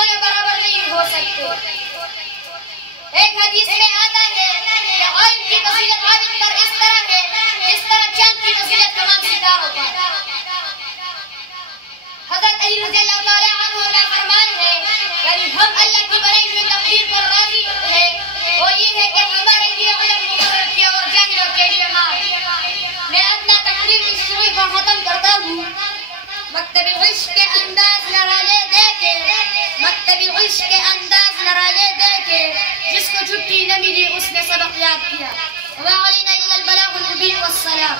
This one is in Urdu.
دونوں برابر نہیں ہو سکتے. ایک حدیث میں آتا ہے کہ عالم کی فضیلت عابد پر اس طرح ہے اس طرح چاند کی فضیلت تمام ستاروں پر. حضرت علی رضی اللہ تعالیٰ عنہ کا فرمان ہے کہ ہم اللہ کی بنائی ہوئی تقدیر پر راضی ہیں اور یہ ہے کہ ہمارے لیے علم مقرر کیا اور جاہلوں کے لیے مار. میں اپنا تقریر اس شروع کو ختم کرتا ہوں. مکتب عشق کے انداز نرالے دے کے مکتب عشق کے انداز نرالے دے کے جس کو چھٹی نہ ملی اس نے سبق یاد کیا. وعلینا الا البلاغ المبین والسلام.